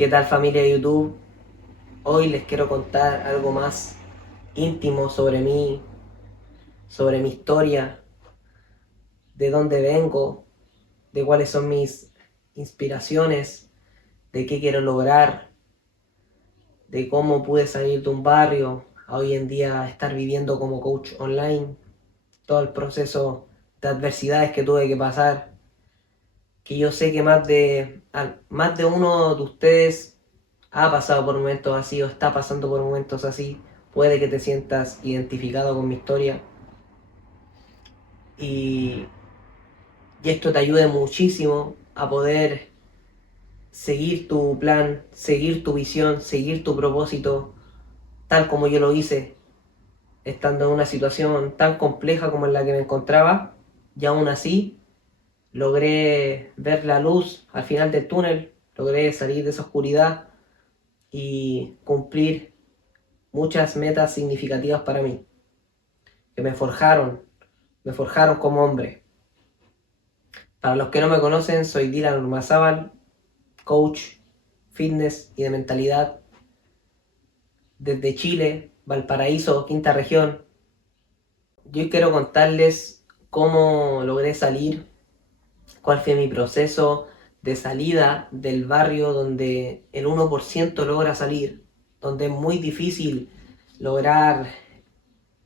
¿Qué tal, familia de YouTube? Hoy les quiero contar algo más íntimo sobre mí, sobre mi historia, de dónde vengo, de cuáles son mis inspiraciones, de qué quiero lograr, de cómo pude salir de un barrio a hoy en día estar viviendo como coach online, todo el proceso de adversidades que tuve que pasar, que yo sé que más de uno de ustedes ha pasado por momentos así o está pasando por momentos así. Puede que te sientas identificado con mi historia y, y esto te ayude muchísimo a poder seguir tu plan, seguir tu visión, seguir tu propósito, tal como yo lo hice, estando en una situación tan compleja como en la que me encontraba, y aún así logré ver la luz al final del túnel, logré salir de esa oscuridad y cumplir muchas metas significativas para mí, que me forjaron como hombre. Para los que no me conocen, soy Dylan Ormazábal, coach, fitness y de mentalidad desde Chile, Valparaíso, quinta región. Yo quiero contarles cómo logré salir, cuál fue mi proceso de salida del barrio donde el 1% logra salir, donde es muy difícil lograr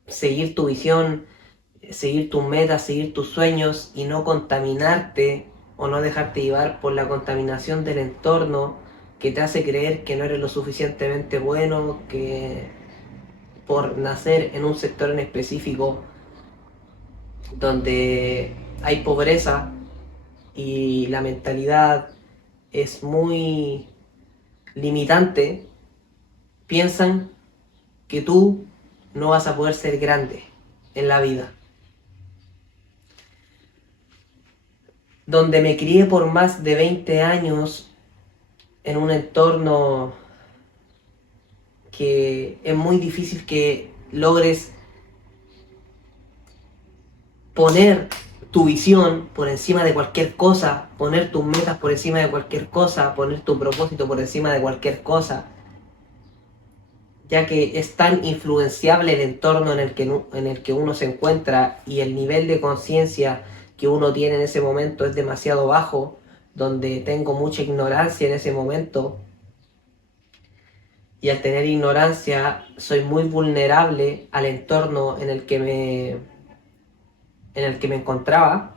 seguir tu visión, seguir tus metas, seguir tus sueños y no contaminarte o no dejarte llevar por la contaminación del entorno que te hace creer que no eres lo suficientemente bueno, que por nacer en un sector en específico donde hay pobreza y la mentalidad es muy limitante, piensan que tú no vas a poder ser grande en la vida. Donde me crié por más de 20 años en un entorno que es muy difícil que logres poner tu visión por encima de cualquier cosa, poner tus metas por encima de cualquier cosa, poner tu propósito por encima de cualquier cosa, ya que es tan influenciable el entorno en el que uno se encuentra y el nivel de conciencia que uno tiene en ese momento es demasiado bajo, donde tengo mucha ignorancia en ese momento y al tener ignorancia soy muy vulnerable al entorno en el que me encontraba.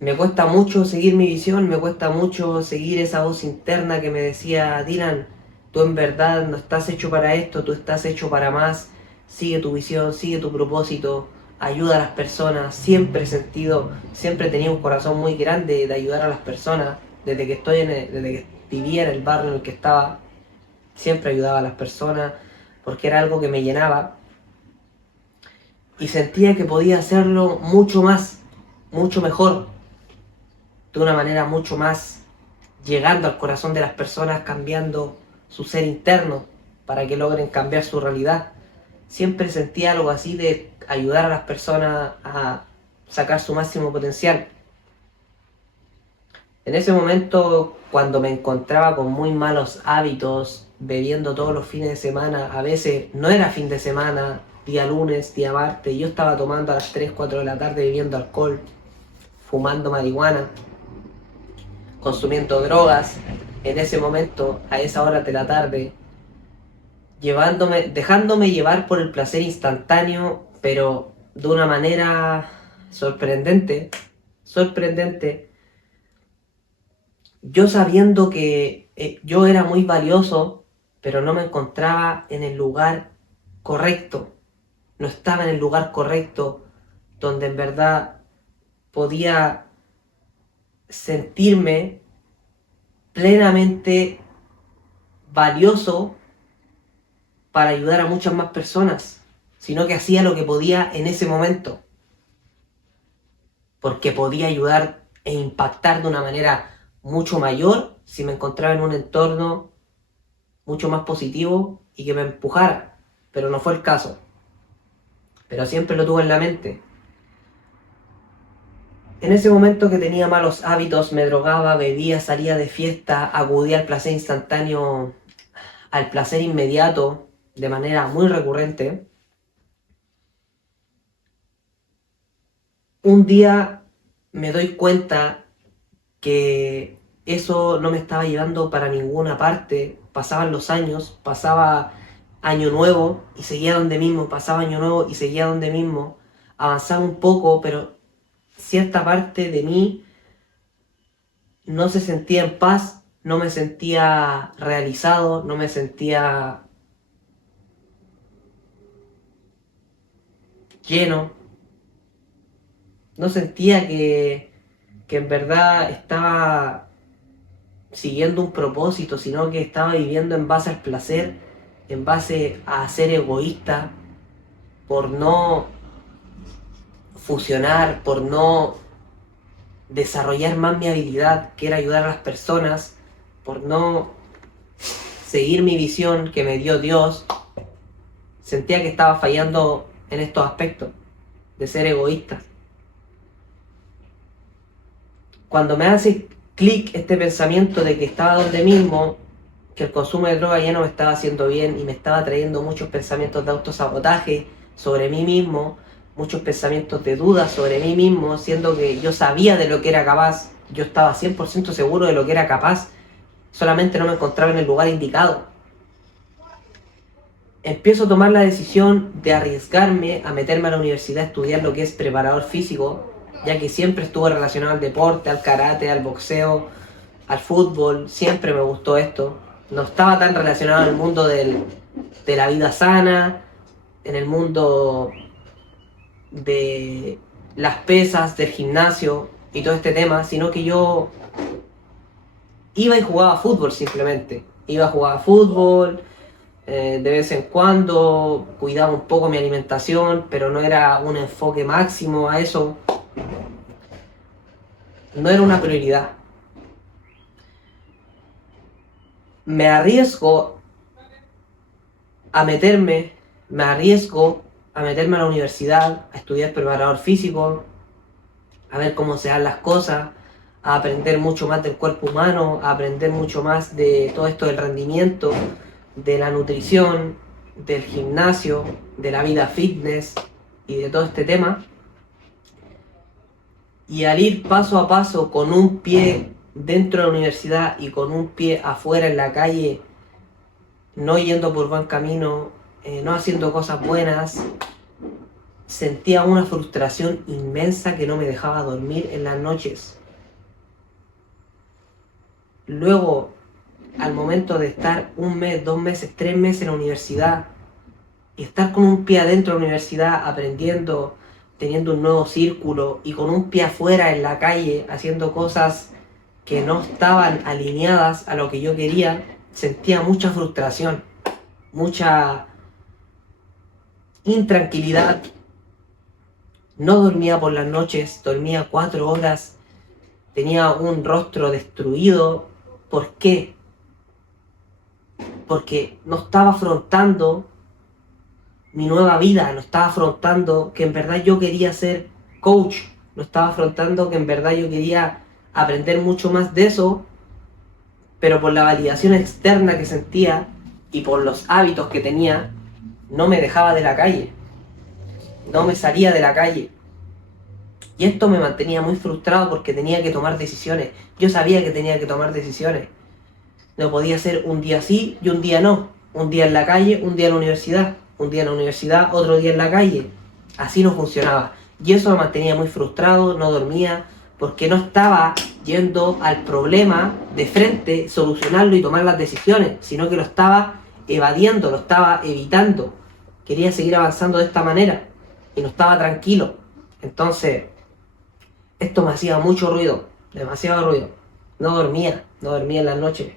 Me cuesta mucho seguir mi visión, me cuesta mucho seguir esa voz interna que me decía: Dylan, tú en verdad no estás hecho para esto, tú estás hecho para más, sigue tu visión, sigue tu propósito, ayuda a las personas. Siempre he tenido un corazón muy grande de ayudar a las personas, desde que vivía en el barrio en el que estaba, siempre ayudaba a las personas, porque era algo que me llenaba y sentía que podía hacerlo mucho más, mucho mejor, de una manera mucho más llegando al corazón de las personas, cambiando su ser interno para que logren cambiar su realidad. Siempre sentía algo así de ayudar a las personas a sacar su máximo potencial. En ese momento, cuando me encontraba con muy malos hábitos, bebiendo todos los fines de semana, a veces no era fin de semana, día lunes, día martes, yo estaba tomando a las 3 4 de la tarde, bebiendo alcohol, fumando marihuana, consumiendo drogas, en ese momento, a esa hora de la tarde, dejándome llevar por el placer instantáneo, pero de una manera sorprendente, yo sabiendo que yo era muy valioso, pero no me encontraba en el lugar correcto, no estaba en el lugar correcto donde en verdad podía sentirme plenamente valioso para ayudar a muchas más personas, sino que hacía lo que podía en ese momento, porque podía ayudar e impactar de una manera mucho mayor si me encontraba en un entorno mucho más positivo y que me empujara, pero no fue el caso. Pero siempre lo tuve en la mente. En ese momento que tenía malos hábitos, me drogaba, bebía, salía de fiesta, acudía al placer instantáneo, al placer inmediato, de manera muy recurrente. Un día me doy cuenta que eso no me estaba llevando para ninguna parte. Pasaban los años, pasaba año nuevo y seguía donde mismo, pasaba año nuevo y seguía donde mismo. Avanzaba un poco, pero cierta parte de mí no se sentía en paz, no me sentía realizado, no me sentía lleno, no sentía que en verdad estaba siguiendo un propósito, sino que estaba viviendo en base al placer, en base a ser egoísta, por no fusionar, por no desarrollar más mi habilidad, que era ayudar a las personas, por no seguir mi visión que me dio Dios. Sentía que estaba fallando en estos aspectos, de ser egoísta. Cuando me hace clic este pensamiento de que estaba donde mismo, que el consumo de droga ya no me estaba haciendo bien y me estaba trayendo muchos pensamientos de autosabotaje sobre mí mismo, muchos pensamientos de duda sobre mí mismo, siendo que yo sabía de lo que era capaz, yo estaba 100% seguro de lo que era capaz, solamente no me encontraba en el lugar indicado. Empiezo a tomar la decisión de arriesgarme a meterme a la universidad a estudiar lo que es preparador físico, ya que siempre estuve relacionado al deporte, al karate, al boxeo, al fútbol, siempre me gustó esto. No estaba tan relacionado en el mundo de la vida sana, en el mundo de las pesas, del gimnasio y todo este tema, sino que yo iba y jugaba fútbol simplemente. Iba a jugar fútbol, de vez en cuando cuidaba un poco mi alimentación, pero no era un enfoque máximo a eso. No era una prioridad. Me arriesgo a meterme, me arriesgo a meterme a la universidad, a estudiar preparador físico, a ver cómo se dan las cosas, a aprender mucho más del cuerpo humano, a aprender mucho más de todo esto del rendimiento, de la nutrición, del gimnasio, de la vida fitness y de todo este tema. Y al ir paso a paso con un pie dentro de la universidad y con un pie afuera en la calle, no yendo por buen camino, no haciendo cosas buenas, sentía una frustración inmensa que no me dejaba dormir en las noches. Luego, al momento de estar 1 mes, 2 meses, 3 meses en la universidad y estar con un pie adentro de la universidad aprendiendo, teniendo un nuevo círculo y con un pie afuera en la calle haciendo cosas que no estaban alineadas a lo que yo quería, sentía mucha frustración, mucha intranquilidad. No dormía por las noches, dormía 4 horas, tenía un rostro destruido. ¿Por qué? Porque no estaba afrontando mi nueva vida, no estaba afrontando que en verdad yo quería ser coach, no estaba afrontando que en verdad yo quería aprender mucho más de eso, pero por la validación externa que sentía y por los hábitos que tenía, no me dejaba de la calle, no me salía de la calle. Y esto me mantenía muy frustrado porque tenía que tomar decisiones. Yo sabía que tenía que tomar decisiones. No podía ser un día sí y un día no. Un día en la calle, un día en la universidad. Un día en la universidad, otro día en la calle. Así no funcionaba. Y eso me mantenía muy frustrado, no dormía, porque no estaba yendo al problema de frente, solucionarlo y tomar las decisiones, sino que lo estaba evadiendo, lo estaba evitando. Quería seguir avanzando de esta manera y no estaba tranquilo. Entonces, esto me hacía mucho ruido, demasiado ruido. No dormía en las noches.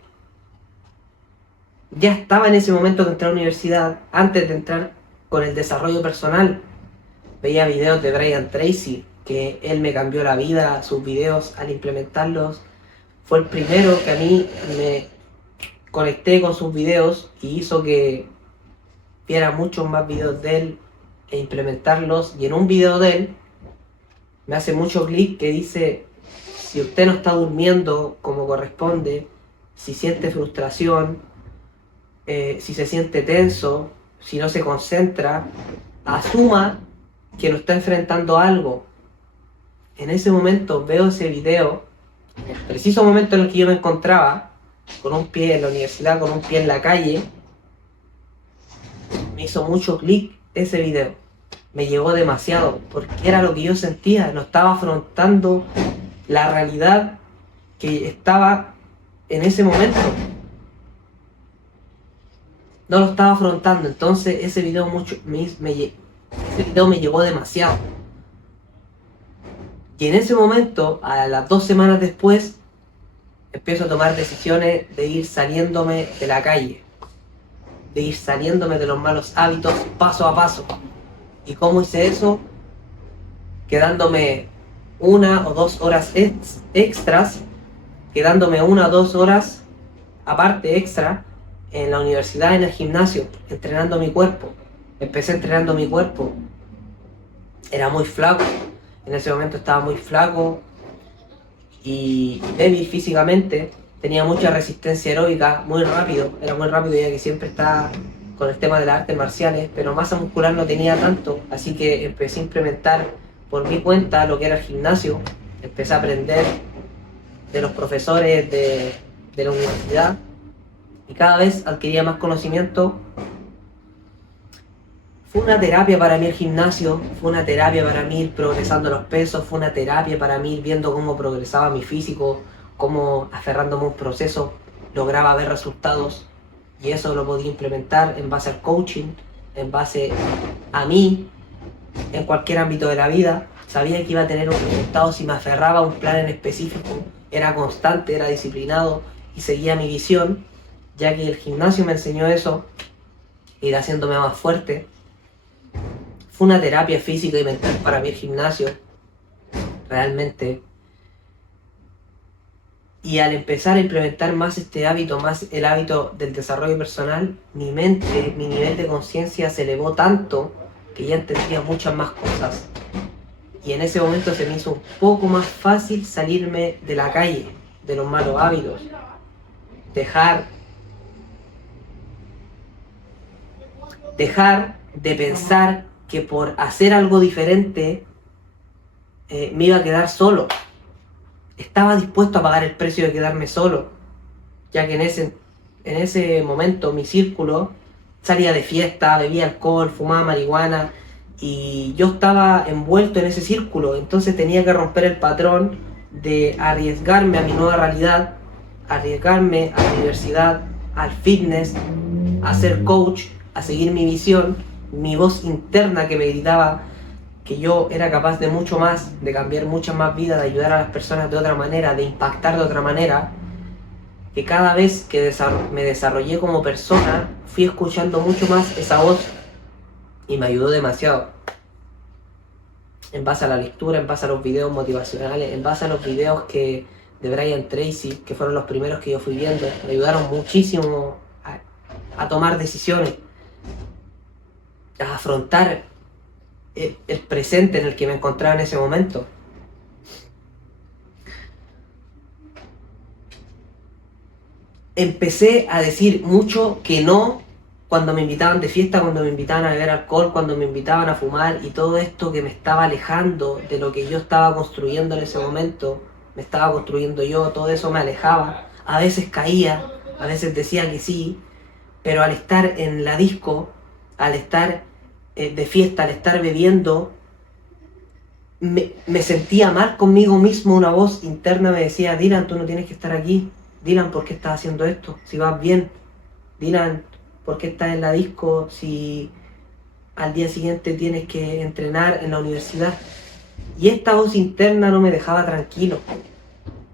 Ya estaba en ese momento que entré a la universidad, antes de entrar con el desarrollo personal. Veía videos de Brian Tracy, que él me cambió la vida, sus videos al implementarlos. Fue el primero que a mí me conecté con sus videos y hizo que viera muchos más videos de él e implementarlos. Y en un video de él me hace mucho clic que dice, si usted no está durmiendo como corresponde, si siente frustración, si se siente tenso, si no se concentra, asuma que no está enfrentando algo. En ese momento veo ese video, en el preciso momento en el que yo me encontraba, con un pie en la universidad, con un pie en la calle, me hizo mucho clic ese video. Me llegó demasiado, porque era lo que yo sentía, no estaba afrontando la realidad que estaba en ese momento. No lo estaba afrontando, entonces ese video me llegó demasiado. Y en ese momento, a las 2 semanas después, empiezo a tomar decisiones de ir saliéndome de la calle, de ir saliéndome de los malos hábitos paso a paso. ¿Y cómo hice eso? Quedándome 1 o 2 horas extras, quedándome 1 o 2 horas aparte extra en la universidad, en el gimnasio, entrenando mi cuerpo. Empecé entrenando mi cuerpo. Era muy flaco. En ese momento estaba muy flaco y débil físicamente. Tenía mucha resistencia aeróbica, muy rápido. Era muy rápido ya que siempre estaba con el tema de las artes marciales, pero masa muscular no tenía tanto. Así que empecé a implementar por mi cuenta lo que era el gimnasio. Empecé a aprender de los profesores de la universidad. Y cada vez adquiría más conocimiento. Fue una terapia para mí el gimnasio, fue una terapia para mí ir progresando los pesos, fue una terapia para mí ir viendo cómo progresaba mi físico, cómo aferrándome a un proceso lograba ver resultados. Y eso lo podía implementar en base al coaching, en base a mí, en cualquier ámbito de la vida. Sabía que iba a tener un resultado si me aferraba a un plan en específico, era constante, era disciplinado y seguía mi visión. Ya que el gimnasio me enseñó eso, ir haciéndome más fuerte. Fue una terapia física y mental para mí el gimnasio, realmente. Y al empezar a implementar más este hábito, más el hábito del desarrollo personal, mi mente, mi nivel de conciencia se elevó tanto que ya entendía muchas más cosas. Y en ese momento se me hizo un poco más fácil salirme de la calle, de los malos hábitos. Dejar de pensar que por hacer algo diferente me iba a quedar solo. Estaba dispuesto a pagar el precio de quedarme solo, ya que en ese momento mi círculo salía de fiesta, bebía alcohol, fumaba marihuana y yo estaba envuelto en ese círculo. Entonces tenía que romper el patrón de arriesgarme a mi nueva realidad, arriesgarme a la universidad, al fitness, a ser coach, a seguir mi visión, mi voz interna que me gritaba que yo era capaz de mucho más, de cambiar muchas más vidas, de ayudar a las personas de otra manera, de impactar de otra manera. Que cada vez que me desarrollé como persona, fui escuchando mucho más esa voz y me ayudó demasiado. En base a la lectura, en base a los videos motivacionales, en base a los videos de Brian Tracy, que fueron los primeros que yo fui viendo, me ayudaron muchísimo a tomar decisiones, a afrontar el presente en el que me encontraba en ese momento. Empecé a decir mucho que no cuando me invitaban de fiesta, cuando me invitaban a beber alcohol, cuando me invitaban a fumar, y todo esto que me estaba alejando de lo que yo estaba construyendo en ese momento, me estaba construyendo yo, todo eso me alejaba. A veces caía, a veces decía que sí, pero al estar en la disco, al estar de fiesta, al estar bebiendo, me sentía mal conmigo mismo. Una voz interna me decía: Dylan, tú no tienes que estar aquí. Dylan, ¿por qué estás haciendo esto? Si vas bien. Dylan, ¿por qué estás en la disco si al día siguiente tienes que entrenar en la universidad? Y esta voz interna no me dejaba tranquilo.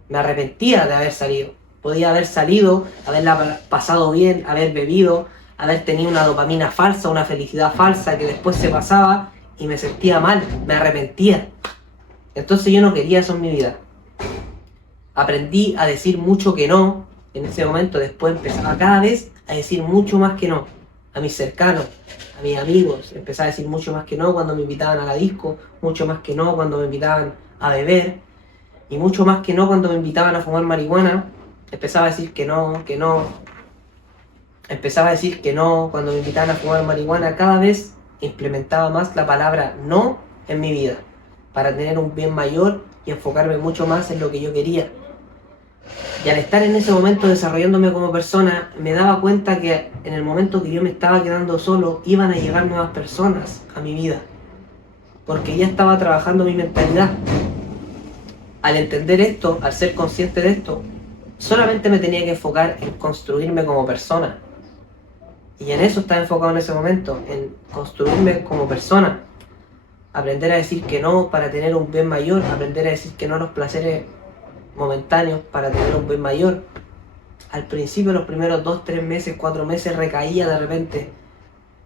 Me arrepentía de haber salido. Podía haber salido, haberla pasado bien, haber bebido, haber tenido una dopamina falsa, una felicidad falsa que después se pasaba y me sentía mal, me arrepentía. Entonces yo no quería eso en mi vida. Aprendí a decir mucho que no en ese momento. Después empezaba cada vez a decir mucho más que no a mis cercanos, a mis amigos. Empezaba a decir mucho más que no cuando me invitaban a la disco, mucho más que no cuando me invitaban a beber, y mucho más que no cuando me invitaban a fumar marihuana, empezaba a decir que no, empezaba a decir que no, cuando me invitaban a fumar marihuana, cada vez implementaba más la palabra no en mi vida, para tener un bien mayor y enfocarme mucho más en lo que yo quería. Y al estar en ese momento desarrollándome como persona, me daba cuenta que en el momento que yo me estaba quedando solo, iban a llegar nuevas personas a mi vida, porque ya estaba trabajando mi mentalidad. Al entender esto, al ser consciente de esto, solamente me tenía que enfocar en construirme como persona. Y en eso estaba enfocado en ese momento, en construirme como persona. Aprender a decir que no para tener un bien mayor, aprender a decir que no a los placeres momentáneos para tener un bien mayor. Al principio, los primeros 2, 3 meses, 4 meses, recaía de repente,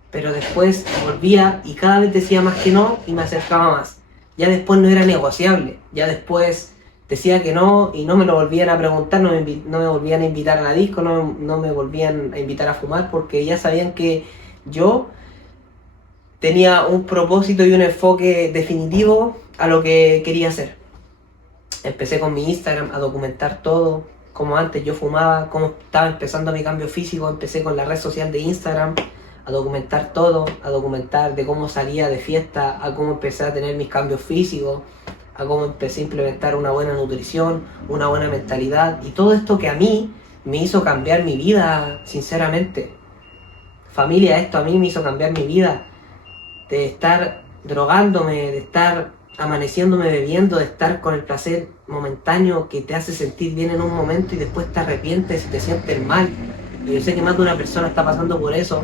pero después volvía y cada vez decía más que no y me acercaba más. Ya después no era negociable, ya después decía que no y no me lo volvían a preguntar, no me volvían a invitar a la disco, no me volvían a invitar a fumar, porque ya sabían que yo tenía un propósito y un enfoque definitivo a lo que quería hacer. Empecé con mi Instagram a documentar todo, como antes yo fumaba, cómo estaba empezando mi cambio físico. Empecé con la red social de Instagram a documentar todo, a documentar de cómo salía de fiesta, a cómo empecé a tener mis cambios físicos, a cómo empecé a implementar una buena nutrición, una buena mentalidad, y todo esto que a mí me hizo cambiar mi vida, sinceramente. Familia, esto a mí me hizo cambiar mi vida, de estar drogándome, de estar amaneciéndome bebiendo, de estar con el placer momentáneo que te hace sentir bien en un momento y después te arrepientes y te sientes mal. Y yo sé que más de una persona está pasando por eso,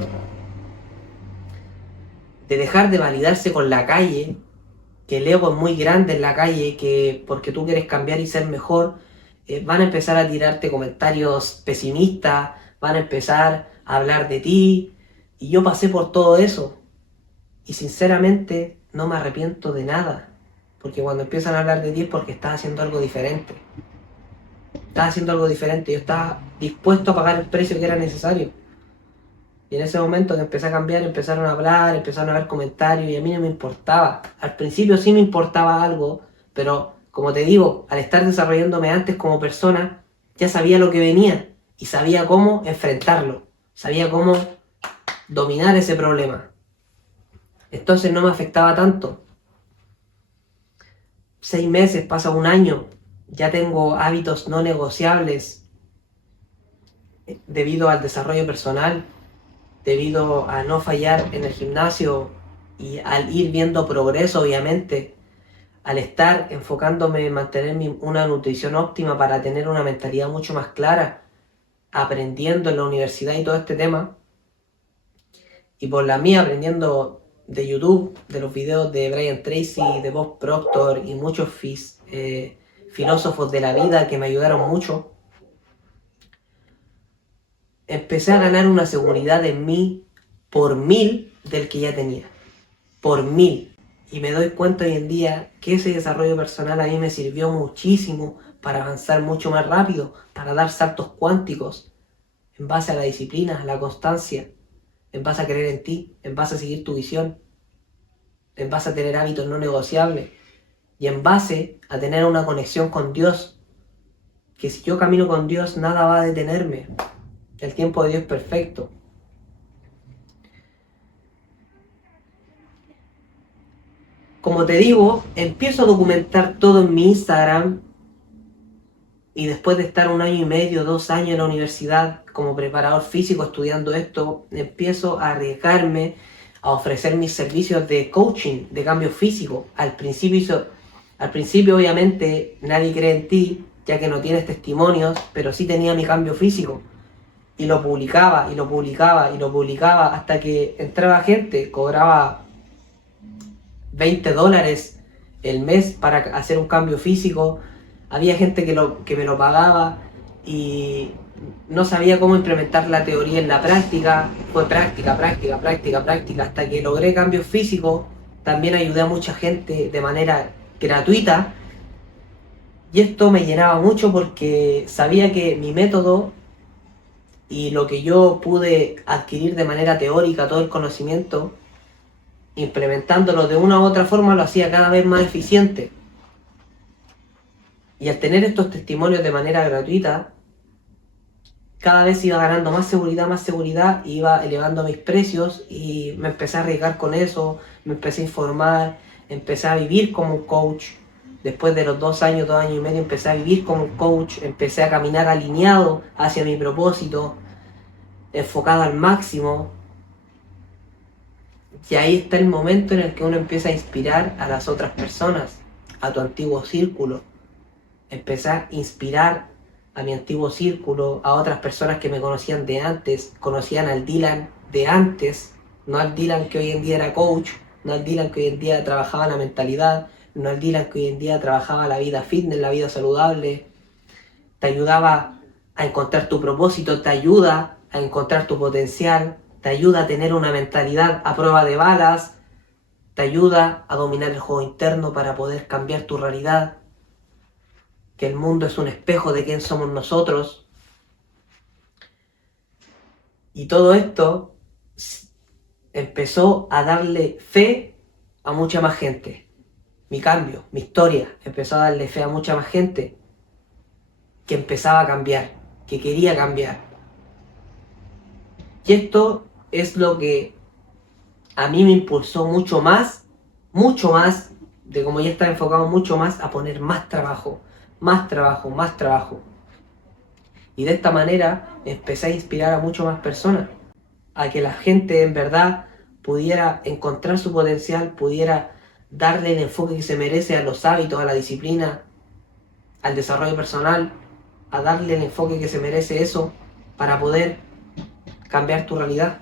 de dejar de validarse con la calle, que el ego es muy grande en la calle, que porque tú quieres cambiar y ser mejor, van a empezar a tirarte comentarios pesimistas, van a empezar a hablar de ti, y yo pasé por todo eso. Y sinceramente no me arrepiento de nada. Porque cuando empiezan a hablar de ti es porque estás haciendo algo diferente. Estás haciendo algo diferente. Yo estaba dispuesto a pagar el precio que era necesario. Y en ese momento que empecé a cambiar, empezaron a hablar, empezaron a ver comentarios y a mí no me importaba. Al principio sí me importaba algo, pero como te digo, al estar desarrollándome antes como persona, ya sabía lo que venía y sabía cómo enfrentarlo. Sabía cómo dominar ese problema. Entonces no me afectaba tanto. 6 meses, pasa un año, ya tengo hábitos no negociables debido al desarrollo personal, debido a no fallar en el gimnasio y al ir viendo progreso, obviamente, al estar enfocándome en mantener una nutrición óptima para tener una mentalidad mucho más clara, aprendiendo en la universidad y todo este tema, y por la mía aprendiendo de YouTube, de los videos de Brian Tracy, de Bob Proctor y muchos filósofos de la vida que me ayudaron mucho, empecé a ganar una seguridad en mí por 1000 del que ya tenía. Por 1000. Y me doy cuenta hoy en día que ese desarrollo personal a mí me sirvió muchísimo para avanzar mucho más rápido, para dar saltos cuánticos, en base a la disciplina, a la constancia, en base a creer en ti, en base a seguir tu visión, en base a tener hábitos no negociables y en base a tener una conexión con Dios, que si yo camino con Dios nada va a detenerme. El tiempo de Dios es perfecto. Como te digo, empiezo a documentar todo en mi Instagram y después de estar 1 año y medio, 2 años en la universidad como preparador físico estudiando esto, empiezo a arriesgarme a ofrecer mis servicios de coaching, de cambio físico. Al principio obviamente nadie cree en ti, ya que no tienes testimonios, pero sí tenía mi cambio físico. Y lo publicaba, y lo publicaba, y lo publicaba, hasta que entraba gente, cobraba $20 el mes para hacer un cambio físico. Había gente que me lo pagaba y no sabía cómo implementar la teoría en la práctica. Fue práctica, hasta que logré cambios físicos. También ayudé a mucha gente de manera gratuita. Y esto me llenaba mucho porque sabía que mi método y lo que yo pude adquirir de manera teórica, todo el conocimiento, implementándolo de una u otra forma, lo hacía cada vez más eficiente. Y al tener estos testimonios de manera gratuita, cada vez iba ganando más seguridad, iba elevando mis precios y me empecé a arriesgar con eso, me empecé a informar, empecé a vivir como un coach. Después de los 2 años y medio, empecé a vivir como un coach, empecé a caminar alineado hacia mi propósito, enfocado al máximo. Y ahí está el momento en el que uno empieza a inspirar a las otras personas, a tu antiguo círculo. Empecé a inspirar a mi antiguo círculo, a otras personas que me conocían de antes, conocían al Dylan de antes, no al Dylan que hoy en día era coach, no al Dylan que hoy en día trabajaba la mentalidad, no al Dylan que hoy en día trabajaba la vida fitness, la vida saludable. Te ayudaba a encontrar tu propósito, te ayuda a encontrar tu potencial, te ayuda a tener una mentalidad a prueba de balas, te ayuda a dominar el juego interno para poder cambiar tu realidad, que el mundo es un espejo de quién somos nosotros. Y todo esto empezó a darle fe a mucha más gente. Mi cambio, mi historia, empezó a darle fe a mucha más gente que empezaba a cambiar, que quería cambiar. Y esto es lo que a mí me impulsó mucho más, de como ya estaba enfocado mucho más a poner más trabajo. Y de esta manera empecé a inspirar a mucho más personas, a que la gente en verdad pudiera encontrar su potencial, pudiera darle el enfoque que se merece a los hábitos, a la disciplina, al desarrollo personal, a darle el enfoque que se merece eso para poder cambiar tu realidad.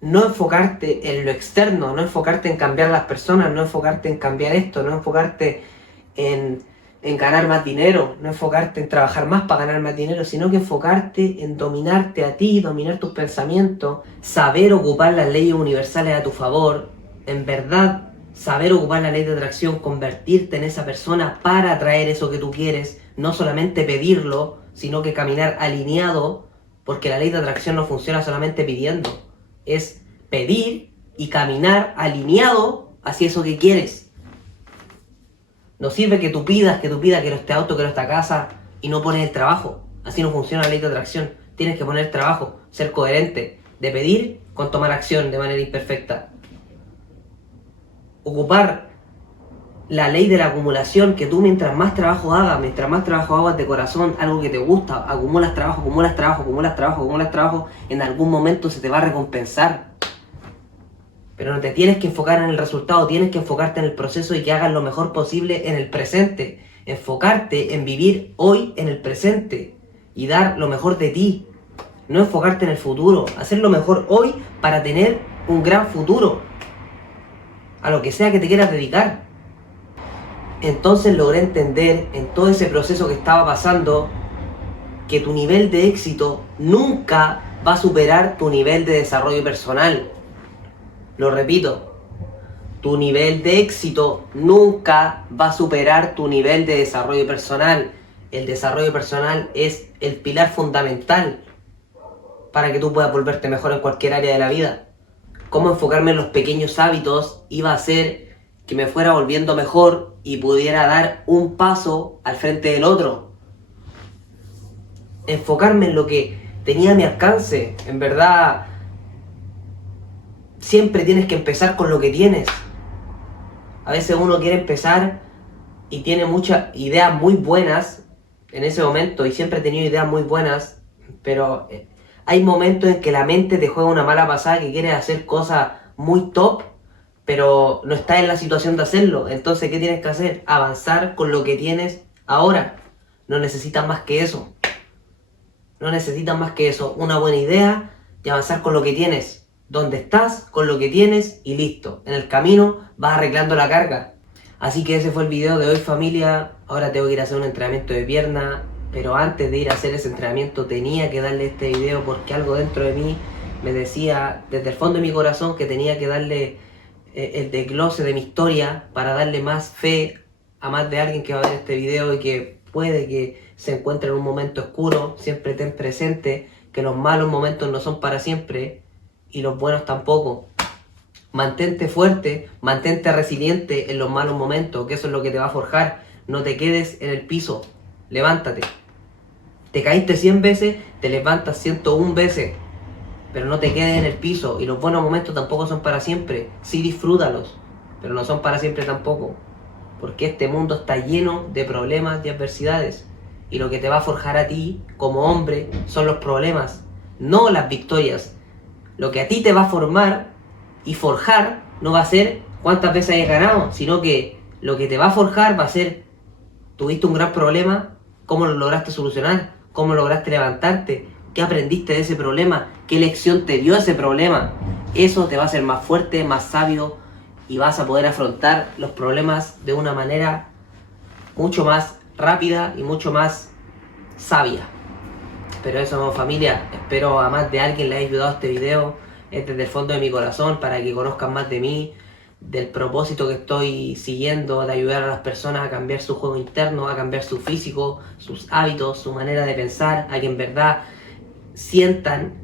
No enfocarte en lo externo, no enfocarte en cambiar a las personas, no enfocarte en cambiar esto, no enfocarte en ganar más dinero, no enfocarte en trabajar más para ganar más dinero, sino que enfocarte en dominarte a ti, dominar tus pensamientos, saber ocupar las leyes universales a tu favor, en verdad saber ocupar la ley de atracción, convertirte en esa persona para atraer eso que tú quieres, no solamente pedirlo, sino que caminar alineado, porque la ley de atracción no funciona solamente pidiendo, es pedir y caminar alineado hacia eso que quieres. No sirve que tú pidas, quiero este auto, quiero esta casa y no pones el trabajo. Así no funciona la ley de atracción. Tienes que poner trabajo, ser coherente, de pedir con tomar acción de manera imperfecta. Ocupar la ley de la acumulación, que tú mientras más trabajo hagas de corazón, algo que te gusta, acumulas trabajo, en algún momento se te va a recompensar. Pero no te tienes que enfocar en el resultado, tienes que enfocarte en el proceso y que hagas lo mejor posible en el presente. Enfocarte en vivir hoy en el presente y dar lo mejor de ti. No enfocarte en el futuro, hacer lo mejor hoy para tener un gran futuro, a lo que sea que te quieras dedicar. Entonces logré entender en todo ese proceso que estaba pasando que tu nivel de éxito nunca va a superar tu nivel de desarrollo personal. Lo repito, tu nivel de éxito nunca va a superar tu nivel de desarrollo personal. El desarrollo personal es el pilar fundamental para que tú puedas volverte mejor en cualquier área de la vida. Cómo enfocarme en los pequeños hábitos iba a hacer que me fuera volviendo mejor y pudiera dar un paso al frente del otro. Enfocarme en lo que tenía a mi alcance. En verdad, siempre tienes que empezar con lo que tienes. A veces uno quiere empezar y tiene muchas ideas muy buenas en ese momento, y siempre he tenido ideas muy buenas, pero hay momentos en que la mente te juega una mala pasada, que quieres hacer cosas muy top, pero no estás en la situación de hacerlo. Entonces, ¿qué tienes que hacer? Avanzar con lo que tienes ahora. No necesitas más que eso. No necesitas más que eso. Una buena idea y avanzar con lo que tienes. Donde estás, con lo que tienes y listo. En el camino vas arreglando la carga. Así que ese fue el video de hoy, familia. Ahora tengo que ir a hacer un entrenamiento de pierna, pero antes de ir a hacer ese entrenamiento tenía que darle este video porque algo dentro de mí me decía desde el fondo de mi corazón que tenía que darle el desglose de mi historia para darle más fe a más de alguien que va a ver este video y que puede que se encuentre en un momento oscuro. Siempre ten presente que los malos momentos no son para siempre y los buenos tampoco. Mantente fuerte, mantente resiliente en los malos momentos, que eso es lo que te va a forjar. No te quedes en el piso. Levántate. Te caíste 100 veces, te levantas 101 veces. Pero no te quedes en el piso. Y los buenos momentos tampoco son para siempre. Sí, disfrútalos, pero no son para siempre tampoco. Porque este mundo está lleno de problemas y adversidades. Y lo que te va a forjar a ti, como hombre, son los problemas, no las victorias. Lo que a ti te va a formar y forjar no va a ser cuántas veces hayas ganado, sino que lo que te va a forjar va a ser, tuviste un gran problema, cómo lo lograste solucionar, cómo lograste levantarte, qué aprendiste de ese problema, qué lección te dio ese problema. Eso te va a hacer más fuerte, más sabio, y vas a poder afrontar los problemas de una manera mucho más rápida y mucho más sabia. Pero eso, familia, espero a más de alguien le haya ayudado este video. Es desde el fondo de mi corazón para que conozcan más de mí, del propósito que estoy siguiendo, de ayudar a las personas a cambiar su juego interno, a cambiar su físico, sus hábitos, su manera de pensar, a que en verdad sientan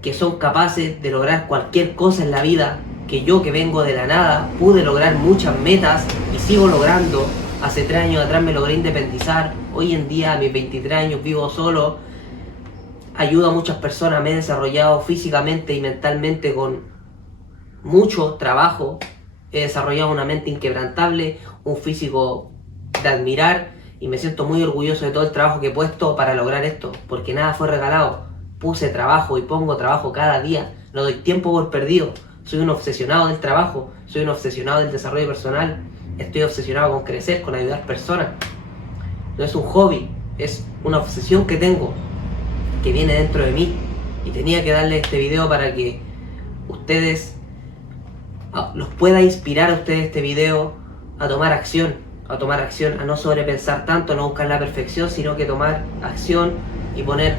que son capaces de lograr cualquier cosa en la vida, que yo, que vengo de la nada, pude lograr muchas metas y sigo logrando. Hace 3 años atrás me logré independizar, hoy en día a mis 23 años vivo solo, ayudo a muchas personas, me he desarrollado físicamente y mentalmente con mucho trabajo, he desarrollado una mente inquebrantable, un físico de admirar, y me siento muy orgulloso de todo el trabajo que he puesto para lograr esto, porque nada fue regalado. Puse trabajo y pongo trabajo cada día, no doy tiempo por perdido. Soy un obsesionado del trabajo, soy un obsesionado del desarrollo personal, estoy obsesionado con crecer, con ayudar personas. No es un hobby, es una obsesión que tengo, que viene dentro de mí, y tenía que darle este video para que ustedes los pueda inspirar a ustedes este video a tomar acción, a no sobrepensar tanto, a no buscar la perfección, sino que tomar acción y poner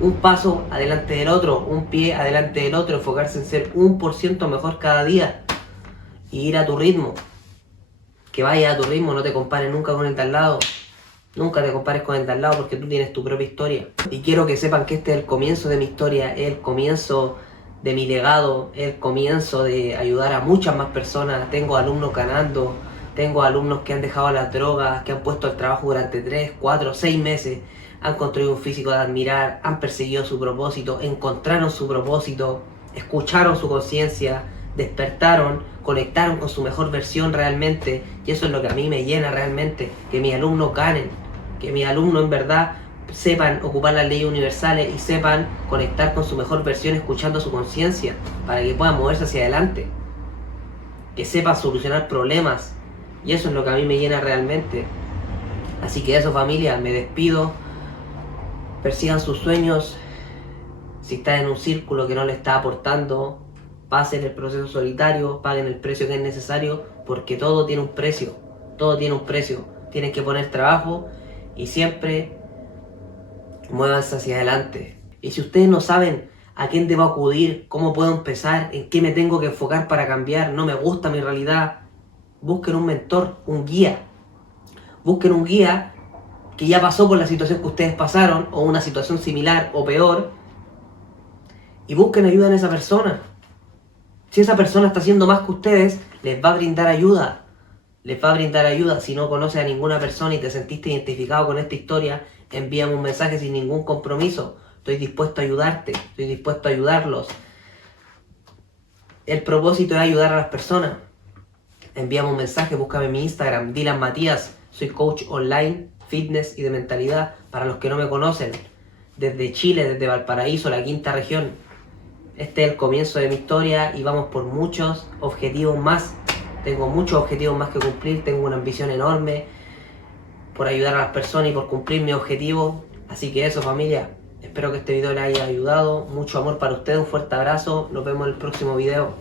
un paso adelante del otro, un pie adelante del otro, enfocarse en ser 1% mejor cada día y ir a tu ritmo. Que vaya a tu ritmo, no te compares nunca con el de al lado. Nunca te compares con el de al lado porque tú tienes tu propia historia. Y quiero que sepan que este es el comienzo de mi historia, es el comienzo de mi legado, es el comienzo de ayudar a muchas más personas. Tengo alumnos ganando, tengo alumnos que han dejado las drogas, que han puesto el trabajo durante 3, 4, 6 meses, han construido un físico de admirar, han perseguido su propósito, encontraron su propósito, escucharon su conciencia, despertaron, conectaron con su mejor versión realmente, y eso es lo que a mí me llena realmente, que mis alumnos ganen, que mis alumnos en verdad sepan ocupar las leyes universales y sepan conectar con su mejor versión escuchando su conciencia para que puedan moverse hacia adelante, que sepan solucionar problemas, y eso es lo que a mí me llena realmente. Así que eso, familia, me despido. Persigan sus sueños. Si están en un círculo que no les está aportando, pasen el proceso solitario, paguen el precio que es necesario, porque todo tiene un precio, todo tiene un precio. Tienen que poner trabajo y siempre muévanse hacia adelante. Y si ustedes no saben a quién debo acudir, cómo puedo empezar, en qué me tengo que enfocar para cambiar, no me gusta mi realidad, busquen un mentor, un guía. Busquen un guía que ya pasó por la situación que ustedes pasaron, o una situación similar o peor, y busquen ayuda en esa persona. Si esa persona está haciendo más que ustedes, les va a brindar ayuda. Les va a brindar ayuda. Si no conoces a ninguna persona y te sentiste identificado con esta historia, envíame un mensaje sin ningún compromiso. Estoy dispuesto a ayudarte, estoy dispuesto a ayudarlos. El propósito es ayudar a las personas. Envíame un mensaje, búscame en mi Instagram, Dylan Matías. Soy coach online, fitness y de mentalidad, para los que no me conocen. Desde Chile, desde Valparaíso, la quinta región. Este es el comienzo de mi historia y vamos por muchos objetivos más. Tengo muchos objetivos más que cumplir, tengo una ambición enorme por ayudar a las personas y por cumplir mis objetivos. Así que eso, familia, espero que este video les haya ayudado. Mucho amor para ustedes, un fuerte abrazo, nos vemos en el próximo video.